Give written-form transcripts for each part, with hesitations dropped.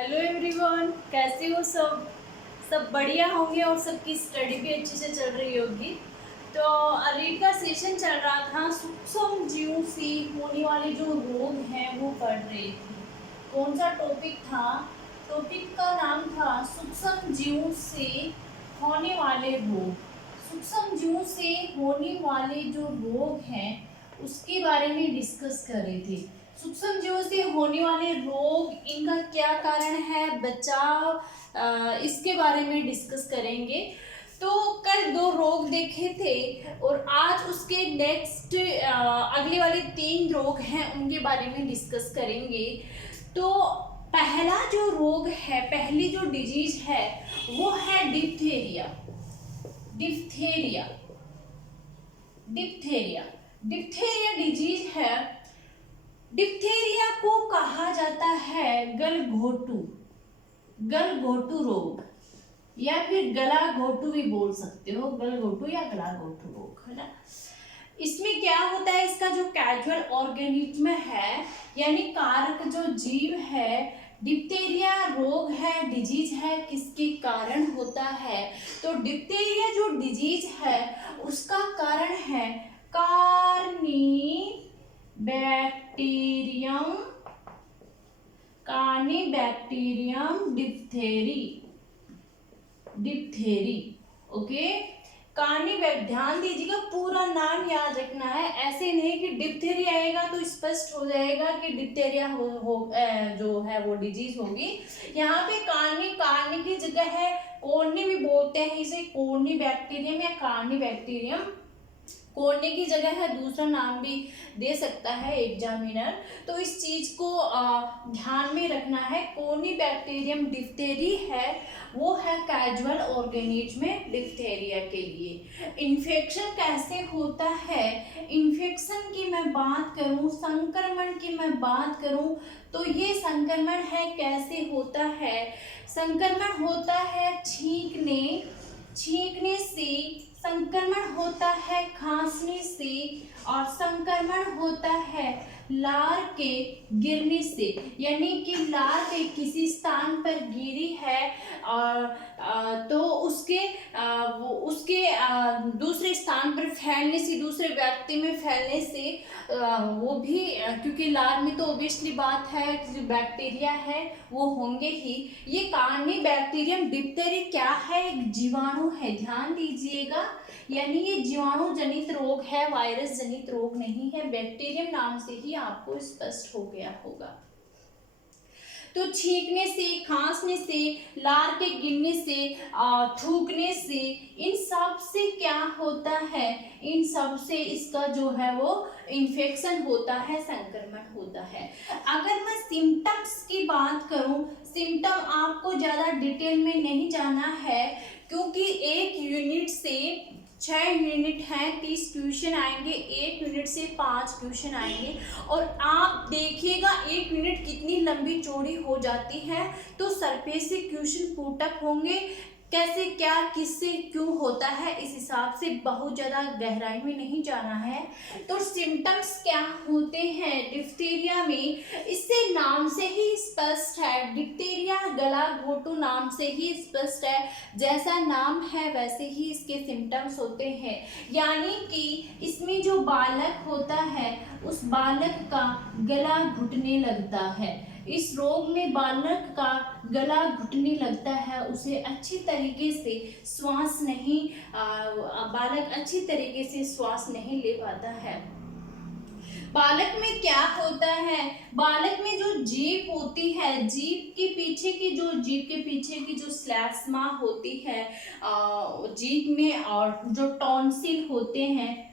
Hello everyone, कैसे हो सब बढ़िया होंगे और सबकी स्टडी भी अच्छे से चल रही होगी। तो रीड का सेशन चल रहा था, सूक्ष्म जीवों से होने वाले जो रोग हैं वो पढ़ रही थी। कौन सा टॉपिक था? टॉपिक का नाम था सूक्ष्म जीवों से होने वाले रोग। सूक्ष्म जीवों से होने वाले जो रोग हैं उसके बारे में डिस्कस कर रहे थे। सूक्ष्म जीवों से होने वाले रोग, इनका क्या कारण है, बचाव, इसके बारे में डिस्कस करेंगे। तो कल 2 रोग देखे थे और आज उसके नेक्स्ट अगले वाले 3 रोग हैं उनके बारे में डिस्कस करेंगे। तो पहला जो रोग है, पहली जो डिजीज है वो है diphtheria. Diphtheria diphtheria diphtheria disease है। डिप्थेरिया को कहा जाता है गलघोटू रोग, या फिर गला घोटू भी बोल सकते हो, गलघोटू या गला घोटू रोग, है ना। इसमें क्या होता है, इसका जो कैजुअल ऑर्गेनिज्म है यानी कारक जो जीव है, डिप्थेरिया रोग है, डिजीज है, किसके कारण होता है? तो डिप्थेरिया जो डिजीज है उसका कारण है कार्निबैक्टीरियम डिप्थेरी। ओके, ध्यान दीजिएगा, पूरा नाम याद रखना है। ऐसे नहीं कि डिप्थेरी आएगा तो स्पष्ट हो जाएगा कि डिप्थेरिया जो है वो डिजीज होगी। यहाँ पे कार्नी की जगह है कोर्नी भी बोलते हैं इसे, कोर्नी बैक्टीरियम या कार्नी बैक्टीरियम। कोर्नी की जगह है दूसरा नाम भी दे सकता है एग्जामिनर। तो इस चीज को ध्यान में रखना है। कोर्नी बैक्टीरियम डिप्थेरी है, वो है कैजुअल ऑर्गेनिज्म डिप्थेरिया के लिए। इन्फेक्शन कैसे होता है? इन्फेक्शन की मैं बात करूं, संक्रमण की मैं बात करूं, तो ये संक्रमण है कैसे होता है? संक्रमण होता है छींकने से, संक्रमण होता है खांसने से, और संक्रमण होता है लार के गिरने से। यानी कि लार के किसी स्थान पर गिरी है और तो उसके दूसरे स्थान पर फैलने से, दूसरे व्यक्ति में फैलने से, वो भी क्योंकि लार में तो ऑब्वियसली बात है जो बैक्टीरिया है वो होंगे ही। ये कार्निबैक्टीरियम डिप्थेरी क्या है? एक जीवाणु है, ध्यान दीजिएगा। यानी ये जीवाणु जनित रोग है, वायरस जनित रोग नहीं है। बैक्टीरियम नाम से ही आपको स्पष्ट हो गया होगा। तो छींकने से, खांसने से, लार के गिरने से, थूकने से, इन सब से क्या होता है? इन सब से इसका जो है वो इन्फेक्शन होता है, संक्रमण होता है। अगर मैं सिम्टम्स की बात करूं, सिम्टम आपको ज्यादा डिटेल में नहीं जाना है क्योंकि 1 यूनिट से 6 यूनिट हैं, 30 क्वेश्चन आएंगे, 1 यूनिट से 5 क्वेश्चन आएंगे। और आप देखिएगा 1 यूनिट कितनी लंबी चौड़ी हो जाती है। तो सरफेस से क्वेश्चन पुटअप होंगे, कैसे, क्या, किससे, क्यों होता है, इस हिसाब से बहुत ज़्यादा गहराई में नहीं जाना है। तो सिम्टम्स क्या होते हैं डिप्थेरिया में? इससे नाम से ही स्पष्ट है, डिप्थेरिया गला घोटू नाम से ही स्पष्ट है। जैसा नाम है वैसे ही इसके सिम्टम्स होते हैं। यानी कि इसमें जो बालक होता है उस बालक का गला घुटने लगता है। इस रोग में बालक का गला घुटने लगता है, उसे अच्छी तरीके से श्वास नहीं, बालक अच्छी तरीके से श्वास नहीं ले पाता है। बालक में क्या होता है? बालक में जो जीभ होती है, जीभ के पीछे की जो श्लेष्मा होती है जीभ में, और जो टॉन्सिल होते हैं,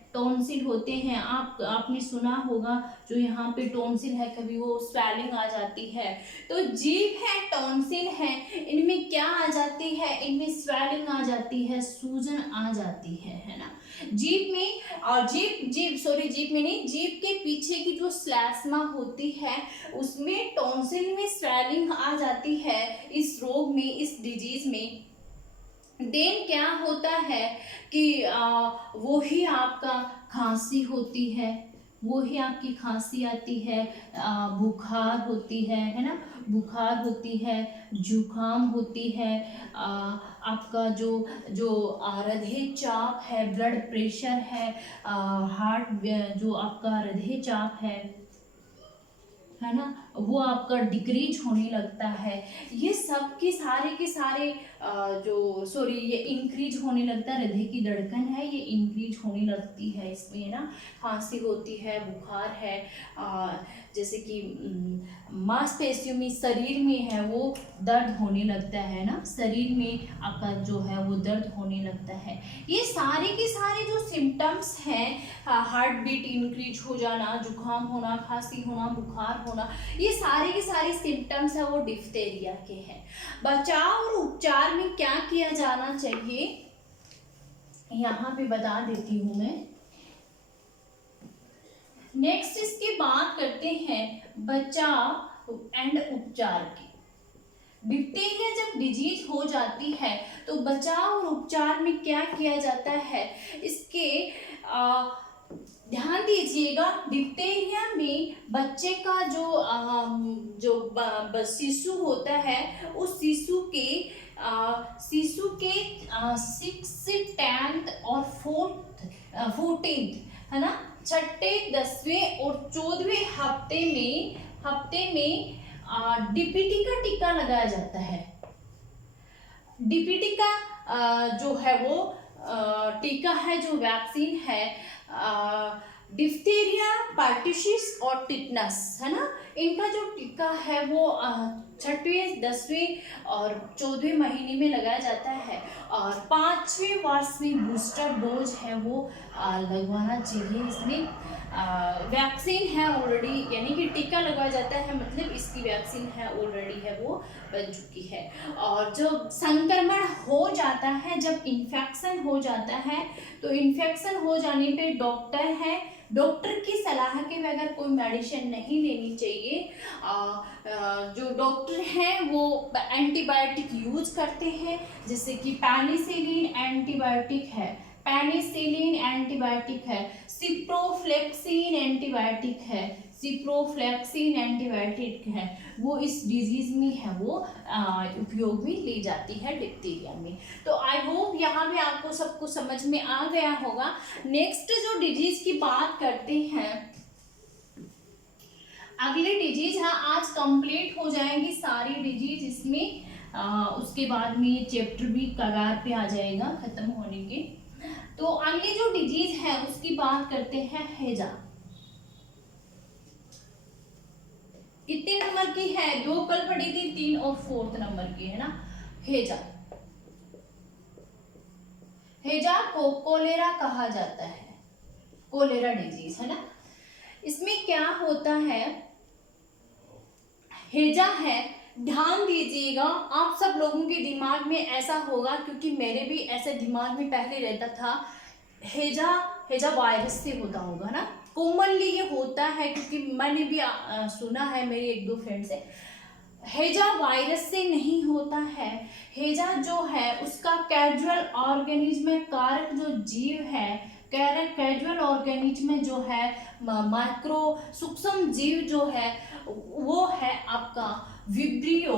आपने सुना होगा जो यहाँ पे टॉन्सिल है, कभी वो स्वेलिंग आ जाती है। तो जीभ है, टॉन्सिल है, इनमें क्या आ जाती है? इनमें स्वेलिंग आ जाती है, सूजन आ जाती है ना। जीभ में, और जीभ में नहीं, जीभ के पीछे की जो श्लेष्मा होती है उसमें टॉन्सिल में स्वेलिंग आ जाती है इस रोग में, इस डिजीज में। देन क्या होता है कि वो ही आपका खांसी होती है, वो ही आपकी खांसी आती है, बुखार होती है ना, बुखार होती है, जुकाम होती है, आपका जो जो हृदय चाप है, ब्लड प्रेशर है, हार्ट जो आपका हृदय चाप है ना, वो आपका डिक्रीज होने लगता है। ये सब के सारे जो सॉरी ये इंक्रीज होने लगता है, हृदय की धड़कन है ये इंक्रीज होने लगती है इसमें, है ना, खांसी होती है, बुखार है, जैसे कि मांसपेशियों में, शरीर में है वो दर्द होने लगता है ना, शरीर में आपका जो है वो दर्द होने लगता है। ये सारे के सारे जो सिम्टम्स हैं, हार्ट बीट इंक्रीज हो जाना, जुकाम होना, खांसी होना, बुखार होना, ये सारे के सारे सिम्टम्स है वो डिप्थेरिया के हैं। बचाव और उपचार में क्या किया जाना चाहिए यहाँ पे बता देती हूँ मैं। नेक्स्ट इसकी बात करते हैं बचाव एंड उपचार की। डिप्थेरिया जब डिजीज हो जाती है तो बचाव और उपचार में क्या किया जाता है, इसके ध्यान दीजिएगा। डिप्थेरिया में बच्चे का जो शिशु होता है, उस शिशु के 6th 10th और 14th है ना, छठे 10वें और 14वें हफ्ते में डीपीटी का टीका लगाया जाता है। डीपीटी का जो है वो टीका है, जो वैक्सीन है, डिप्थेरिया, पर्टिसिस और टिटनस है ना, इनका जो टीका है वो 6वें 10वें और 14वें महीने में लगाया जाता है, और 5वें वर्ष में बूस्टर डोज है वो लगवाना चाहिए। इसमें वैक्सीन है ऑलरेडी, यानी कि टीका लगाया जाता है मतलब इसकी वैक्सीन है ऑलरेडी है वो बन चुकी है। और जब संक्रमण हो जाता है, जब इन्फेक्शन हो जाता है, तो इन्फेक्शन हो जाने पे डॉक्टर की सलाह के बगैर कोई मेडिसिन नहीं लेनी चाहिए। जो डॉक्टर हैं वो एंटीबायोटिक यूज करते हैं, जैसे कि पेनिसिलिन एंटीबायोटिक है, पेनिसिलिन एंटीबायोटिक है, सिप्रोफ्लेक्सिन एंटीबायोटिक है, सिप्रोफ्लेक्सिन एंटीबायोटिक है, वो इस डिजीज में है वो उपयोग में ली जाती है डिप्थेरिया में। तो आई होप यहाँ पे आपको सब कुछ समझ में आ गया होगा। नेक्स्ट जो डिजीज की बात करते हैं, अगली डिजीज, हाँ आज कंप्लीट हो जाएंगी सारी डिजीज इसमें, उसके बाद में ये चैप्टर भी कगार पे आ जाएगा खत्म होने के। तो अगली जो डिजीज है उसकी बात करते हैं हैजा। कितने नंबर की है, 2 कल पढ़ी थी, 3 और 4th नंबर की है ना हैजा। हैजा को कोलेरा कहा जाता है, कोलेरा डिजीज है ना। इसमें क्या होता है, हैजा है, ध्यान दीजिएगा आप सब लोगों के दिमाग में ऐसा होगा, क्योंकि मेरे भी ऐसे दिमाग में पहले रहता था, हैजा वायरस से होता होगा ना, कॉमनली ये होता है, क्योंकि मैंने भी सुना है मेरी 1-2 फ्रेंड से। हैजा वायरस से नहीं होता है। हैजा जो है उसका कैजुअल ऑर्गेनिज्म कारक जो जीव है, कैजुअल ऑर्गेनिज्म जो है, माइक्रो सूक्ष्म जीव जो है वो है आपका विब्रियो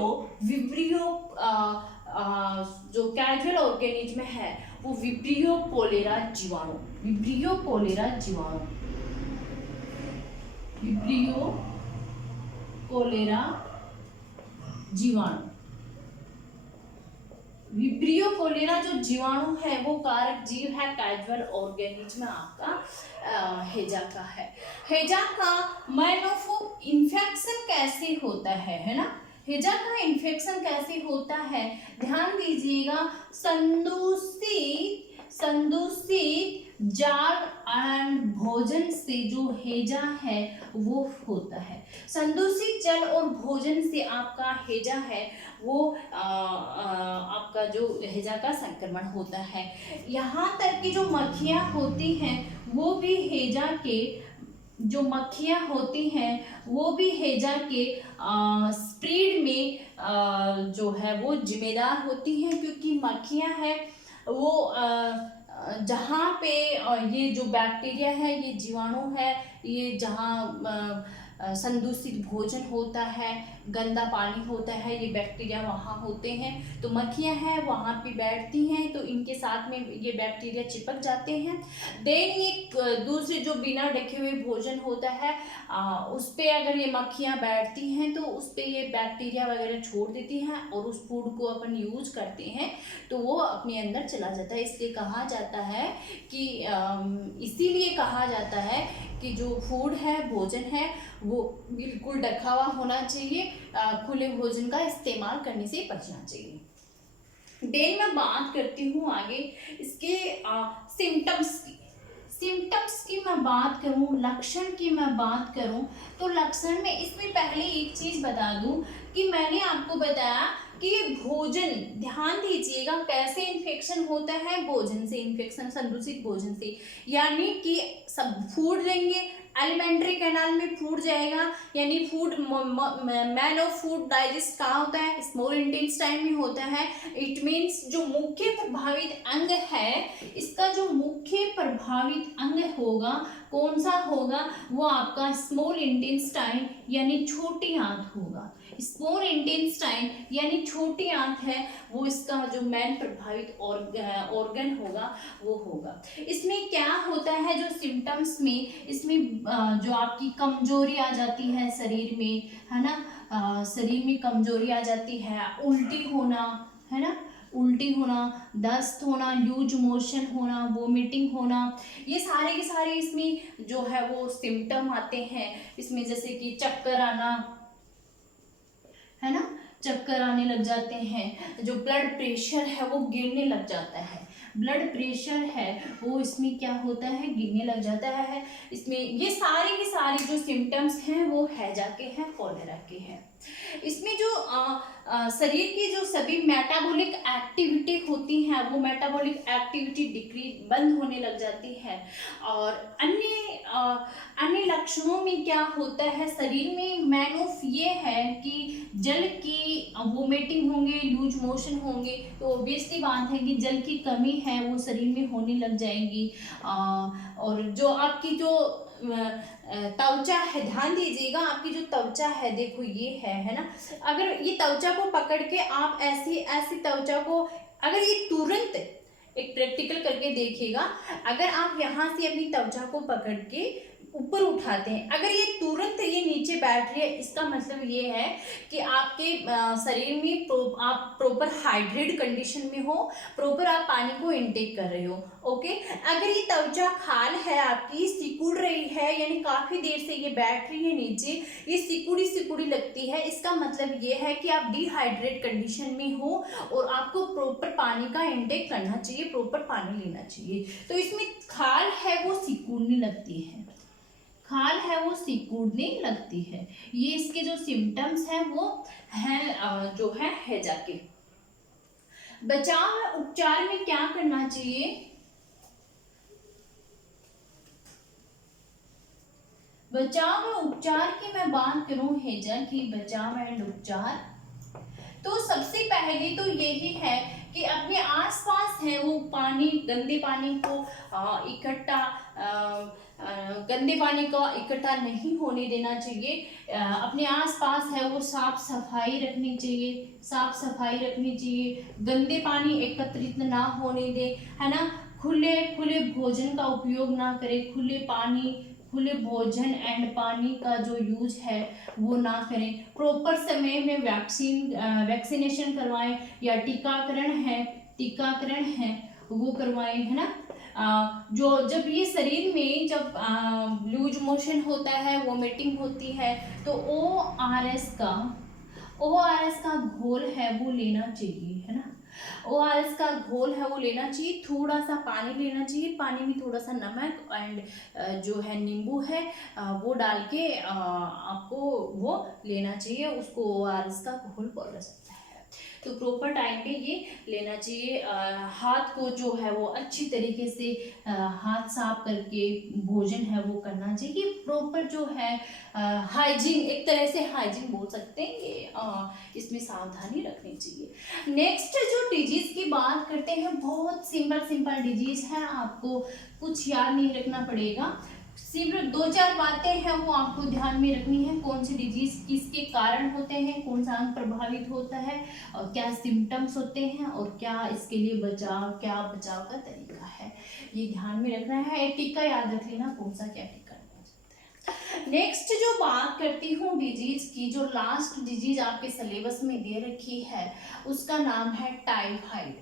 जो कैजुअल ऑर्गेनिज्म है वो विब्रियो कोलेरा जीवाणु, विब्रियो कोलेरा जीवाणु, विब्रियो कोलेरा जीवाणु, विब्रियो कोलेरा जो जीवाणु है वो कारक जीव है, कैजुअल ऑर्गेनिज्म आपका हैजा का है। हैजा का मैन ऑफ इन्फेक्शन कैसे होता है ना, हैजा का इन्फेक्शन कैसे होता है, ध्यान दीजिएगा। संदूषित जाल एंड भोजन से जो हैजा है वो होता है। संदूषित जल और भोजन से आपका हैजा है वो आपका जो हैजा का संक्रमण होता है। यहाँ तक कि जो मक्खियाँ होती हैं वो भी हैजा के, जो मक्खियाँ होती हैं वो भी हैजा के स्प्रेड में जो है वो जिम्मेदार होती हैं, क्योंकि मक्खियाँ हैं वो जहाँ पे ये जो बैक्टीरिया है, ये जीवाणु है, ये जहाँ संदूषित भोजन होता है, गंदा पानी होता है, ये बैक्टीरिया वहाँ होते हैं। तो मक्खियाँ हैं वहाँ पे बैठती हैं, तो इनके साथ में ये बैक्टीरिया चिपक जाते हैं। देन ये दूसरे जो बिना ढके हुए भोजन होता है उस पे अगर ये मक्खियाँ बैठती हैं तो उस पे ये बैक्टीरिया वगैरह छोड़ देती हैं और उस फूड को अपन यूज करते हैं तो वो अपने अंदर चला जाता है। इसलिए कहा जाता है कि इसीलिए कहा जाता है कि जो फूड है, भोजन है, वो बिल्कुल ढका हुआ होना चाहिए, खुले भोजन का इस्तेमाल करने से बचना चाहिए। देन मैं बात करती हूँ आगे इसके सिम्टम्स की मैं बात करूँ, लक्षण की मैं बात करूँ तो लक्षण में इसमें पहले एक चीज़ बता दूँ कि मैंने आपको बताया कि भोजन, ध्यान दीजिएगा कैसे इन्फेक्शन होता है, भोजन से इन्फेक्शन, संदूषित भोजन से, यानी कि सब फूड लेंगे, एलिमेंट्री कैनाल में फूड जाएगा, यानी food man of food digest कहाँ होता है, स्मॉल इंटेस्टाइन में होता है। इट मीन्स जो मुख्य प्रभावित अंग है, इसका जो मुख्य प्रभावित अंग होगा कौन सा होगा, वो आपका स्मॉल इंटेस्टाइन यानी छोटी आंत होगा। स्मॉल इंटेस्टाइन यानी छोटी आंत है, वो इसका जो मेन प्रभावित ऑर्गन होगा वो होगा। इसमें क्या होता है जो सिम्टम्स में, इसमें जो आपकी कमजोरी आ जाती है शरीर में, है ना, शरीर में कमजोरी आ जाती है, उल्टी होना, है ना, उल्टी होना, दस्त होना, लूज मोशन होना, वोमिटिंग होना, ये सारे के सारे इसमें जो है वो सिम्टम आते हैं। इसमें जैसे कि चक्कर आना, है ना, चक्कर आने लग जाते हैं, जो ब्लड प्रेशर है वो गिरने लग जाता है, ब्लड प्रेशर है वो इसमें क्या होता है, गिरने लग जाता है। इसमें ये सारे के सारे जो सिम्टम्स हैं वो हैजा के हैं, कॉलेरा के हैं। इसमें जो शरीर की जो सभी मेटाबॉलिक एक्टिविटी होती हैं वो मेटाबॉलिक एक्टिविटी डिक्रीज, बंद होने लग जाती है। और अन्य लक्षणों में क्या होता है शरीर में, मेन ऑफ ये है कि जल की वोमिटिंग होंगे, लूज मोशन होंगे, तो ऑब्वियसली बात है कि जल की कमी है वो शरीर में होने लग जाएगी। और जो आपकी जो त्वचा है, ध्यान दीजिएगा, आपकी जो त्वचा है, देखो ये है ना, अगर ये त्वचा को पकड़ के आप ऐसी त्वचा को, अगर ये तुरंत एक प्रैक्टिकल करके देखिएगा, अगर आप यहाँ से अपनी त्वचा को पकड़ के ऊपर उठाते हैं, अगर ये तुरंत ये नीचे बैठ रही है, इसका मतलब ये है कि आपके शरीर में आप प्रॉपर हाइड्रेट कंडीशन में हो, प्रॉपर आप पानी को इनटेक कर रहे हो। ओके, अगर ये त्वचा खाल है आपकी, सिकुड़ रही है, यानी काफी देर से ये बैठ रही है नीचे, ये सिकुड़ी लगती है, इसका मतलब ये है कि आप डिहाइड्रेट कंडीशन में हो और आपको प्रॉपर पानी का इनटेक करना चाहिए, प्रॉपर पानी लेना चाहिए। तो इसमें खाल है वो सिकुड़ने लगती है, खाल है वो सिकुड़ने लगती है। ये इसके जो सिम्टम्स हैं वो हैं जो है हैजा के। बचाव और उपचार में क्या करना चाहिए, बचाव और उपचार की मैं बात करूं हैजा की, बचाव एंड उपचार, तो सबसे पहले तो यही है कि अपने आसपास है वो पानी, गंदे पानी को इकट्ठा गंदे पानी को इकट्ठा नहीं होने देना चाहिए। अपने आसपास है वो साफ सफाई रखनी चाहिए, साफ सफाई रखनी चाहिए, गंदे पानी एकत्रित ना होने दे, है ना, खुले भोजन का उपयोग ना करें, खुले भोजन एंड पानी का जो यूज है वो ना करें, प्रॉपर समय में वैक्सीनेशन करवाएं या टीकाकरण है वो करवाएं, है ना। जो जब ये शरीर में जब लूज मोशन होता है, वोमिटिंग होती है, तो ORS का घोल है वो लेना चाहिए, है ना, ORS का घोल है वो लेना चाहिए, थोड़ा सा पानी लेना चाहिए, पानी में थोड़ा सा नमक एंड जो है नींबू है वो डाल के आपको वो लेना चाहिए, उसको ORS का घोल बोला जाता है। तो प्रॉपर टाइम पे ये लेना चाहिए। हाथ को जो है वो अच्छी तरीके से हाथ साफ करके भोजन है वो करना चाहिए। कि प्रॉपर जो है हाइजीन, एक तरह से हाइजीन बोल सकते हैं, ये इसमें सावधानी रखनी चाहिए। नेक्स्ट जो डिजीज की बात करते हैं, बहुत सिंपल सिंपल डिजीज है, आपको कुछ याद नहीं रखना पड़ेगा, सिर्फ 2-4 बातें हैं वो आपको ध्यान में रखनी है। कौन सी डिजीज किसके कारण होते हैं, कौन सा अंग प्रभावित होता है, और क्या सिम्टम्स होते हैं, और क्या इसके लिए क्या बचाव का तरीका है, ये ध्यान में रखना है। एक टीका याद रख लेना, कौन सा क्या टीका। नेक्स्ट जो बात करती हूँ डिजीज की, जो लास्ट डिजीज आपके सिलेबस में दे रखी है उसका नाम है टाइफाइड।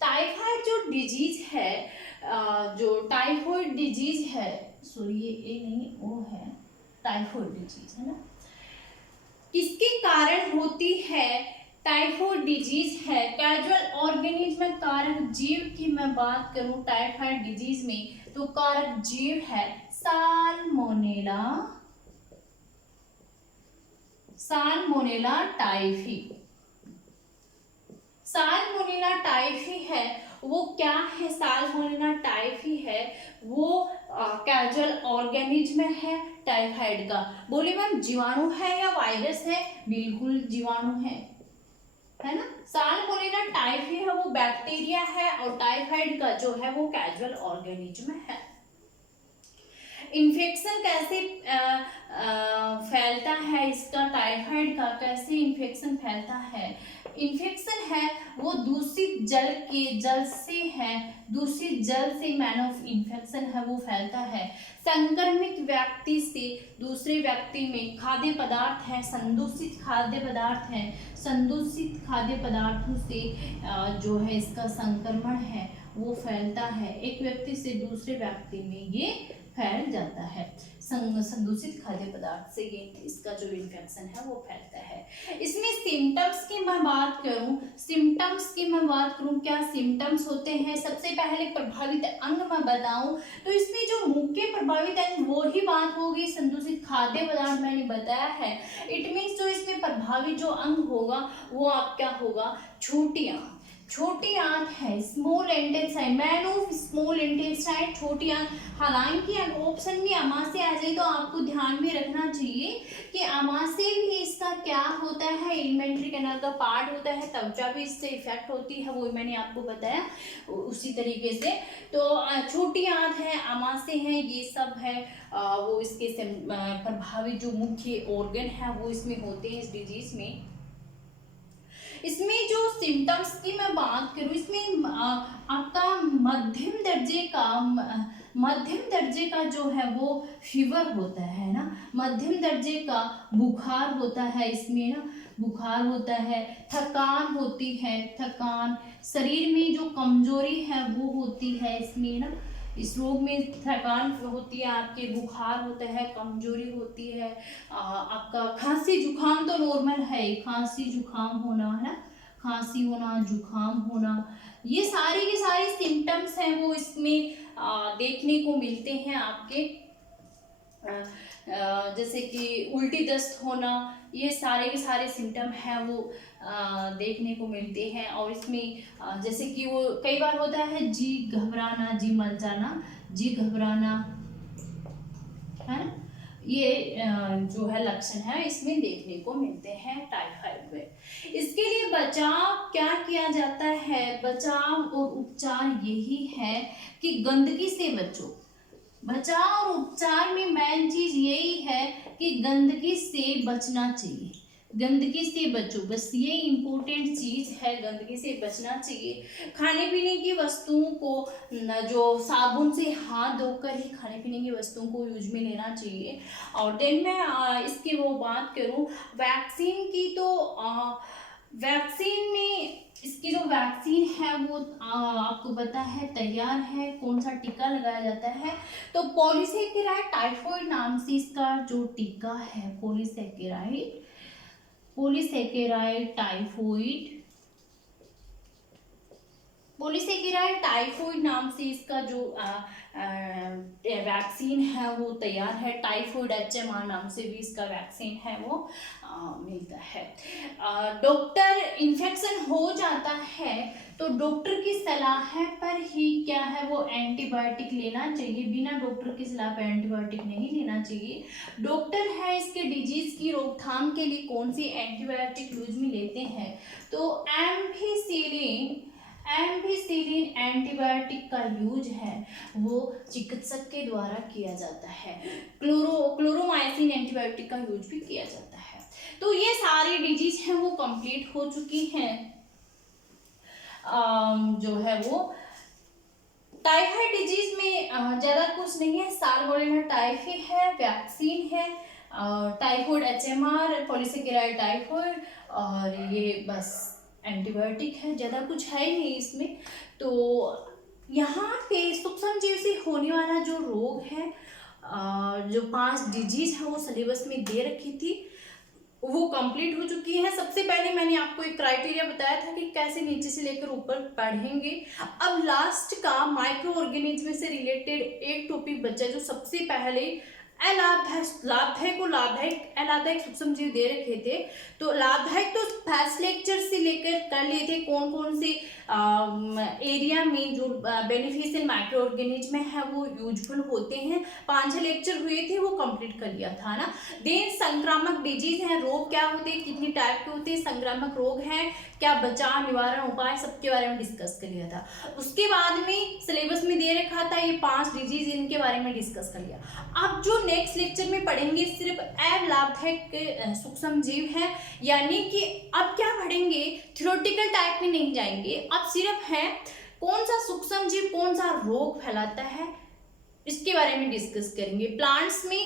टाइफाइड जो डिजीज है, जो टाइफाइड डिजीज है, सॉरी ये नहीं वो है, टाइफाइड डिजीज है ना, किसके कारण होती है टाइफाइड डिजीज है। कैजुअल ऑर्गेनिज्म में कारक जीव की मैं बात करूं टाइफाइड डिजीज में, तो कारक जीव है साल्मोनेला टाइफी। साल्मोनेला टाइफी है वो क्या है, साल्मोनेला टाइफी है वो कैजुअल ऑर्गेनिज्म है टाइफाइड का। बोले मैम जीवाणु है या वायरस है, बिल्कुल जीवाणु है ना। साल्मोनेला टाइफी है वो बैक्टीरिया है, और टाइफाइड का जो है वो कैजुअल ऑर्गेनिज्म है। इन्फेक्शन कैसे फैलता है इसका, टाइफाइड का कैसे इन्फेक्शन फैलता है, इन्फेक्शन है वो दूषित जल से है, दूषित जल से मैन ऑफ इन्फेक्शन है वो फैलता है। संक्रमित व्यक्ति से दूसरे व्यक्ति में खाद्य पदार्थ है, संदूषित खाद्य पदार्थ है, संदूषित खाद्य पदार्थों से जो है इसका संक्रमण है वो फैलता है। एक व्यक्ति से दूसरे व्यक्ति में ये फैल जाता है, संदूषित खाद्य पदार्थ से ये इसका जो इन्फेक्शन है वो फैलता है। इसमें सिम्टम्स की मैं बात करूं, क्या सिम्टम्स होते हैं। सबसे पहले प्रभावित अंग मैं बताऊं तो इसमें जो मुख्य प्रभावित अंग वो ही बात होगी, संदूषित खाद्य पदार्थ मैंने बताया है। इट मीन्स जो इसमें प्रभावित जो अंग होगा वो आपका होगा छोटी आंत है, small intestine, man of small intestine, छोटी आंत। हालांकि अगर ऑप्शन में अमाशय आ जाए तो आपको ध्यान में रखना चाहिए कि अमाशय भी इसका क्या होता है, एलिमेंट्री कैनाल का पार्ट होता है, त्वचा भी इससे इफेक्ट होती है, वो मैंने आपको बताया उसी तरीके से। तो छोटी आंत है, अमाशय है, ये सब है वो इसके प्रभावित जो मुख्य ऑर्गन है वो इसमें होते हैं इस डिजीज में। इसमें जो सिम्टम्स की मैं बात करूं, इसमें आपका मध्यम दर्जे का जो है वो फीवर होता है ना, मध्यम दर्जे का बुखार होता है इसमें ना, बुखार होता है, थकान होती है, शरीर में जो कमजोरी है वो होती है इसमें ना, इस रोग में थकान होती है, आपके बुखार होता है, कमजोरी होती है, आपका खांसी जुकाम तो नॉर्मल है, खांसी जुकाम होना है ना, खांसी होना, जुकाम होना, ये सारे के सारे सिम्टम्स हैं वो इसमें देखने को मिलते हैं आपके। जैसे कि उल्टी दस्त होना, ये सारे के सारे सिम्टम हैं वो देखने को मिलते हैं। और इसमें जैसे कि वो कई बार होता है जी घबराना, जी मर जाना, जी घबराना, है ना, ये जो है लक्षण है इसमें देखने को मिलते हैं टाइफाइड में। इसके लिए बचाव क्या किया जाता है, बचाव और उपचार यही है कि गंदगी से बचो। बचाव और उपचार में मेन चीज यही है कि गंदगी से बचना चाहिए, गंदगी से बचो, बस ये इम्पोर्टेंट चीज है, गंदगी से बचना चाहिए। खाने पीने की वस्तुओं को जो साबुन से हाथ धोकर ही खाने पीने की वस्तुओं को यूज में लेना चाहिए। और देन मैं इसकी वो बात करूं वैक्सीन की, तो वैक्सीन में इसकी जो वैक्सीन है वो आपको पता है तैयार है, कौन सा टीका लगाया जाता है, तो पॉलीसेकेराइड टाइफाइड नाम से इसका जो टीका है, पॉलीसेकेराइड टाइफाइड नाम से इसका जो वैक्सीन है वो तैयार है, टाइफाइड HMR नाम से भी इसका वैक्सीन है वो मिलता है। डॉक्टर इन्फेक्शन हो जाता है तो डॉक्टर की सलाह पर ही क्या है वो एंटीबायोटिक लेना चाहिए, बिना डॉक्टर की सलाह पर एंटीबायोटिक नहीं लेना चाहिए। डॉक्टर है इसके डिजीज की रोकथाम के लिए कौन सी एंटीबायोटिक यूज में लेते हैं, तो एम्पिसिलिन एंटीबायोटिक का यूज है वो चिकित्सक के द्वारा किया जाता है। क्लोरोमाइसिन एंटीबायोटिक का यूज भी किया जाता है। तो ये सारी डिजीज हैं वो कंप्लीट हो चुकी हैं। जो है वो टाइफाइड डिजीज में ज़्यादा कुछ नहीं है, साल्मोनेला टाइफी है, वैक्सीन है, टाइफाइड HMR, पॉलीसेकेराइड टाइफाइड, और ये बस एंटीबायोटिक है, ज़्यादा कुछ है ही नहीं इसमें। तो यहाँ पे सूक्ष्म जीव से होने वाला जो रोग है, जो 5 डिजीज है वो सिलेबस में दे रखी थी, वो कंप्लीट हो चुकी है। सबसे पहले मैंने आपको एक क्राइटेरिया बताया था कि कैसे नीचे से लेकर ऊपर पढ़ेंगे। अब लास्ट का माइक्रो ऑर्गेनिज्म से रिलेटेड एक टॉपिक बचा जो सबसे पहले लाभदायक सूक्ष्म जीव दे रखे थे। तो लाभदायक तो फर्स्ट लेक्चर से लेकर कर लिए थे, कौन कौन से एरिया में जो बेनिफिशियल माइक्रो ऑर्गेनिज्म है वो यूजफुल होते हैं, 5-6 लेक्चर हुए थे वो कंप्लीट कर लिया था ना। देन संक्रामक डिजीज है, रोग क्या होते हैं, कितनी टाइप के होते हैं, संक्रामक रोग हैं, क्या बचाव निवारण उपाय, सबके बारे में डिस्कस कर लिया था। उसके बाद में सिलेबस में दे रखा था ये 5 डिजीज, इनके बारे में डिस्कस कर लिया। अब जो नेक्स्ट लेक्चर में पढ़ेंगे सिर्फ अलाभदायक सूक्ष्म जीव है, यानी कि अब क्या पढ़ेंगे, थ्योरेटिकल टाइप में नहीं जाएंगे, अब सिर्फ है कौन सा सूक्ष्म जीव कौन सा रोग फैलाता है इसके बारे में डिस्कस करेंगे। प्लांट्स में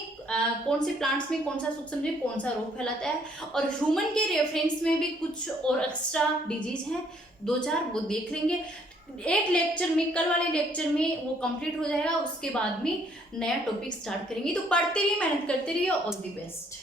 कौन से प्लांट्स में कौन सा सूक्ष्म जीव कौन सा रोग फैलाता है, और ह्यूमन के रेफरेंस में भी कुछ और एक्स्ट्रा डिजीज हैं 2-4 वो देख लेंगे। एक लेक्चर में, कल वाले लेक्चर में वो कंप्लीट हो जाएगा, उसके बाद में नया टॉपिक स्टार्ट करेंगे। तो पढ़ते रहिए, मेहनत करते रहिए, ऑल द बेस्ट।